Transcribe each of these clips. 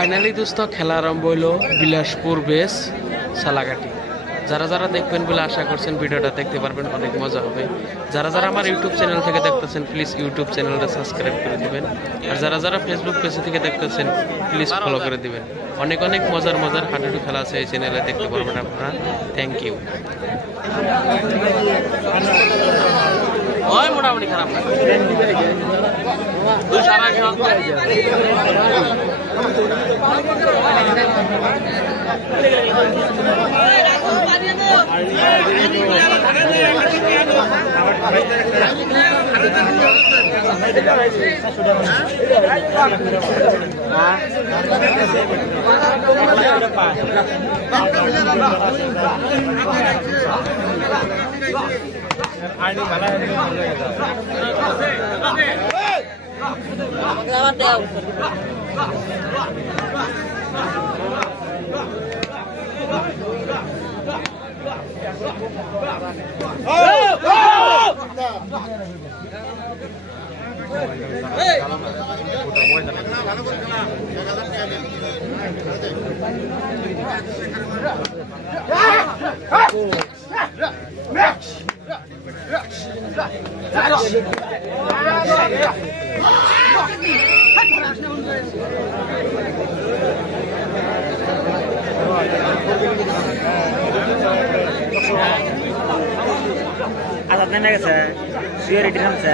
Finally দোস্ত খেলা আরম্ভ হইলো বিলাসপুর বেস সালাকাটি। যারা যারা দেখবেন বলে আশা করছেন ভিডিওটা দেখতে পারবেন, অনেক মজা হবে। যারা যারা আমার ইউটিউব চ্যানেল থেকে দেখতেছেন প্লিজ ইউটিউব চ্যানেলটা সাবস্ক্রাইব করে দিবেন, আর যারা যারা ফেসবুক পেজ থেকে দেখতেছেন প্লিজ ফলো করে দিবেন। অনেক অনেক মজার মজার হাডুডু খেলা আছে এই চ্যানেলে, দেখতে পারবেন আপনারা। Thank you. মোটামুটি খারাপ না। আজাদ নেমে গেছে, সিওরিটি নামছে।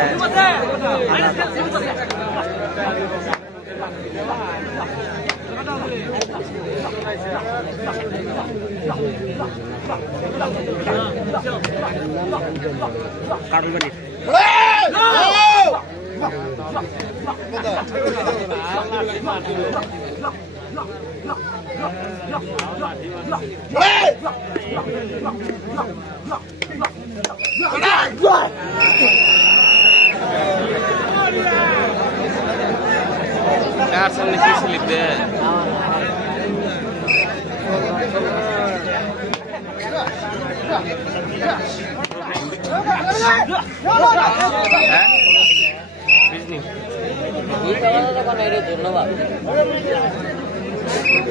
কাটুলবাড়ি সামনে কি স্লিপ দেয়?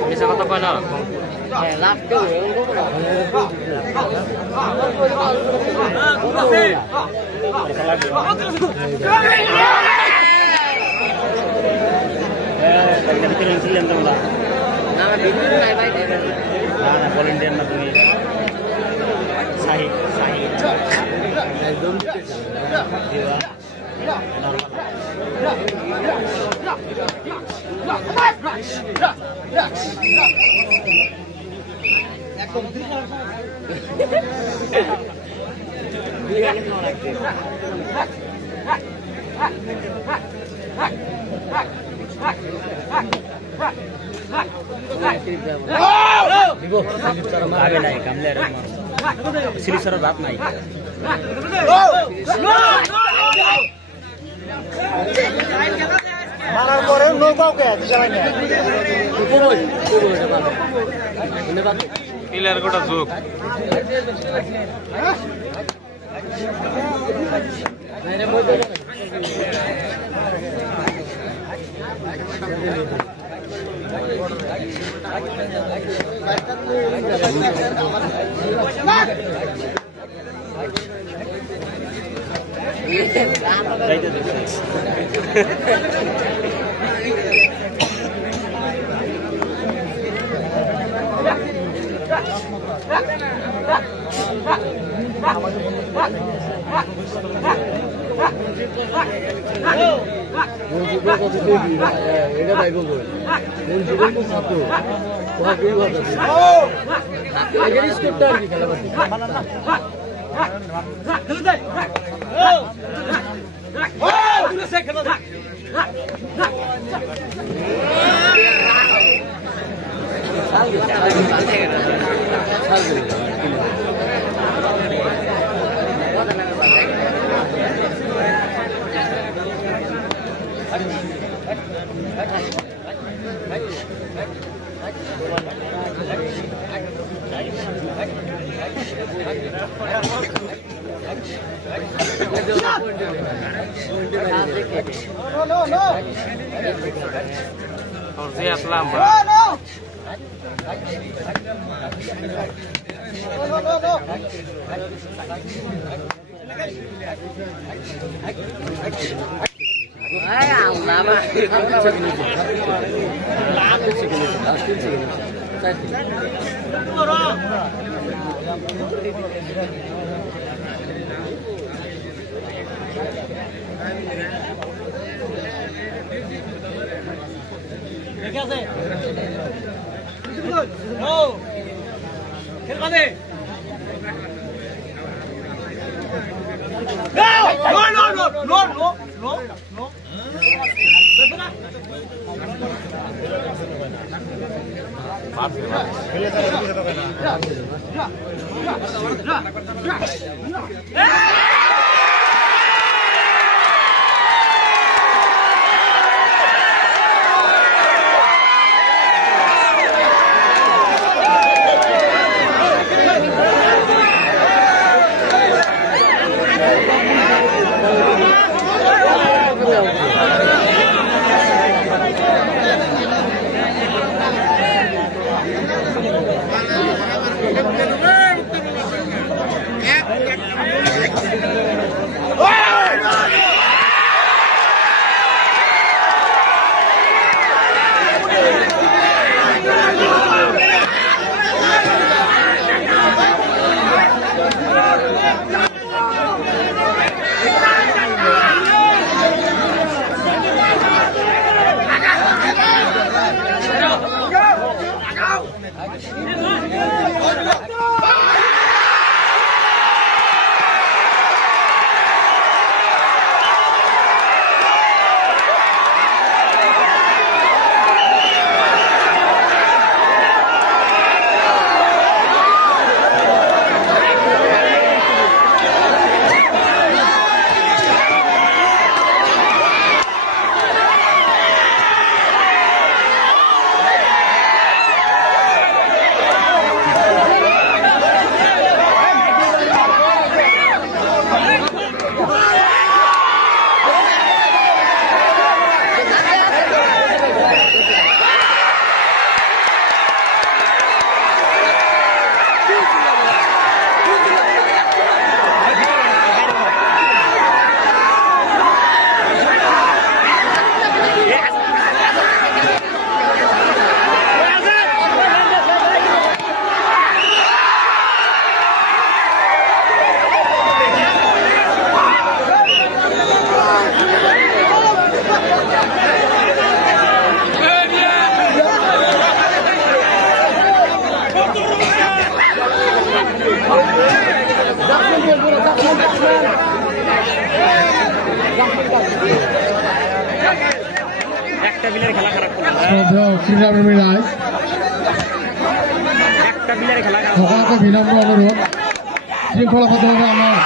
bisa kata apa nak? Lap tu. Kecil-kecilan tu lah. Nama bingung baik-baik. Nah, volunteer nak tu ni. Sahih. Abe naik, kamle ada. Sili sara rat naik. Malar kore no kau ke jalannya. Ilar kota zuk. ওর যে আসলাম একটা বিলের খেলা খারাপ একটা বিলের খেলা সকলকে বিনম্র অনুরোধ শৃঙ্খলাবদ্ধভাবে আমার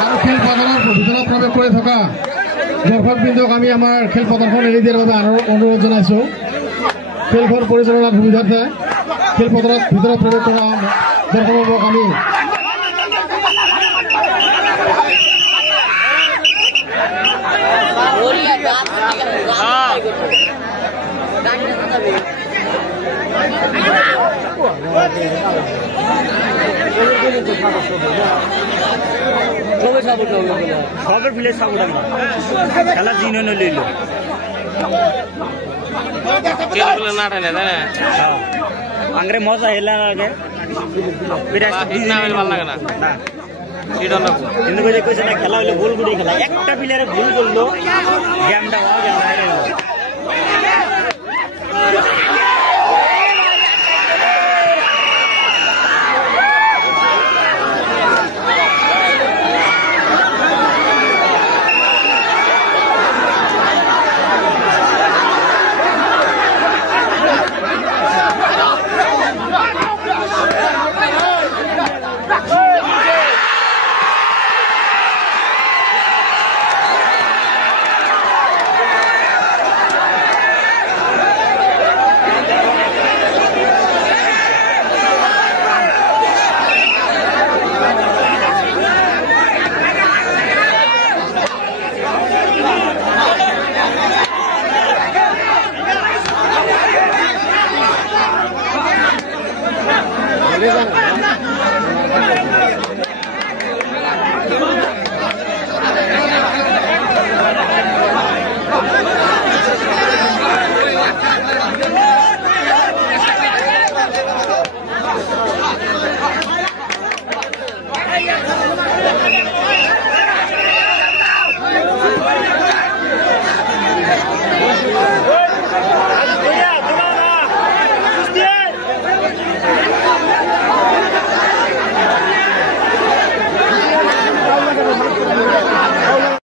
আৰু খেল পথাৰৰ ভিতৰত প্ৰৱেশ কৰি থকা দৰ্শকবৃন্দক আমি আমাৰ খেল পথাৰখন এৰি দিয়াৰ বাবে অনুৰোধ জনাইছোঁ। খেলখন পৰিচালনাৰ সুবিধাৰ্থে খেল পথাৰত ভিতৰত প্ৰৱেশ কৰা দৰ্শকক আমি সবের ফিলে সাবুটা খেলা জিন লইল আংরে মজা হেলা আগে ভালো লাগে না কিন্তু কইছে না খেলা হইলে গোল গুড়ি খেলা একটা প্লেয়ারে ভুল করলো গেমটা হওয়া গেল